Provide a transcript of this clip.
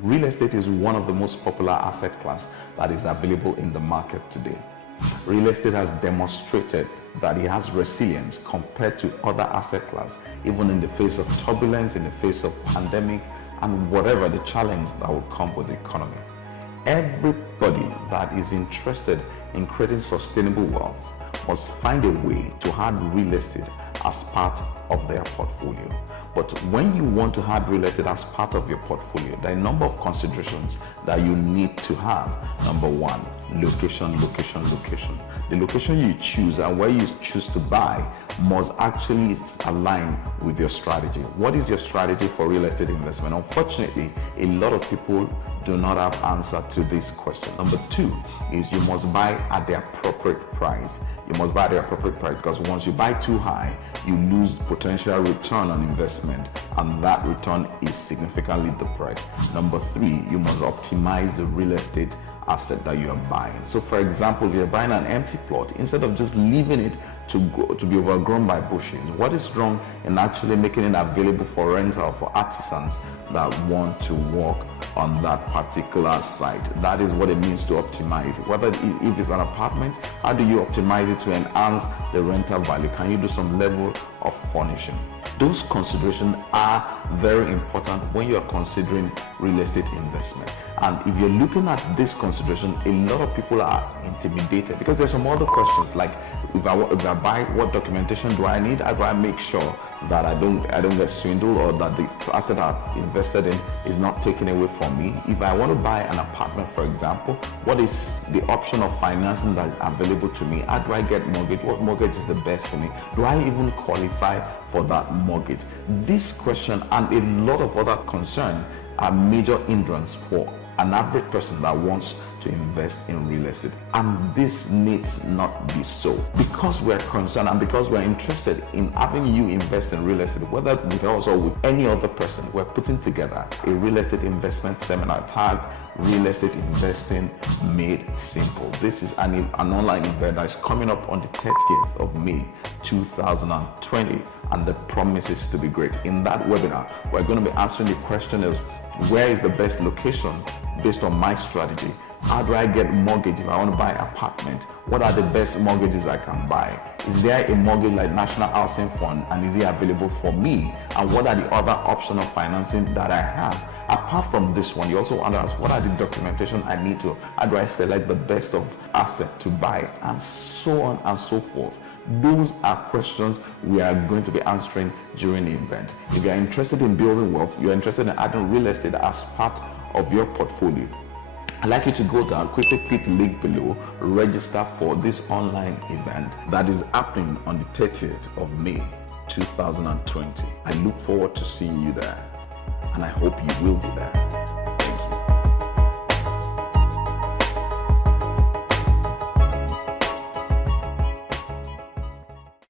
Real estate is one of the most popular asset class that is available in the market today. Real estate has demonstrated that it has resilience compared to other asset class, even in the face of turbulence, in the face of pandemic, and whatever the challenge that will come with the economy. Everybody that is interested in creating sustainable wealth must find a way to add real estate as part of their portfolio. But when you want to add real estate as part of your portfolio, there are a number of considerations that you need to have. Number one, location. The location you choose and where you choose to buy must actually align with your strategy. What is your strategy for real estate investment? Unfortunately, a lot of people do not have answer to this question. Number two is you must buy at the appropriate price. You must buy at the appropriate price, because once you buy too high, you lose potential return on investment, and that return is significantly depressed. Number three, you must optimize the real estate asset that you are buying. So for example, if you're buying an empty plot, instead of just leaving it to be overgrown by bushes, what is wrong in actually making it available for rental for artisans that want to work on that particular site? That is what it means to optimize. Whether if it's an apartment, how do you optimize it to enhance the rental value? Can you do some level of furnishing? Those considerations are very important when you are considering real estate investment. And if you're looking at this consideration, a lot of people are intimidated because there's some other questions like, if I buy, what documentation do I need? How do I make sure that I don't get swindled, or that the asset I've invested in is not taken away from me? If I want to buy an apartment, for example, what is the option of financing that is available to me? How do I get mortgage? What mortgage is the best for me? Do I even qualify for that mortgage? This question and a lot of other concerns are major hindrance for an average person that wants to invest in real estate, and this needs not be so. Because we're concerned and because we're interested in having you invest in real estate, whether with us or with any other person, we're putting together a real estate investment seminar tagged Real Estate Investing Made Simple. This is an online event that is coming up on the 30th of May 2020, and the promise is to be great. In that webinar, we're going to be answering the question of where is the best location based on my strategy. How do I get mortgage if I want to buy an apartment? What are the best mortgages I can buy? Is there a mortgage like National Housing Fund, and is it available for me? And what are the other options of financing that I have? Apart from this one, you also want to ask, what are the documentation I need to? How do I select the best of asset to buy? And so on and so forth. Those are questions we are going to be answering during the event. If you are interested in building wealth, you are interested in adding real estate as part of your portfolio, I'd like you to go down, quickly click the link below, register for this online event that is happening on the 30th of May 2020. I look forward to seeing you there, and I hope you will be there.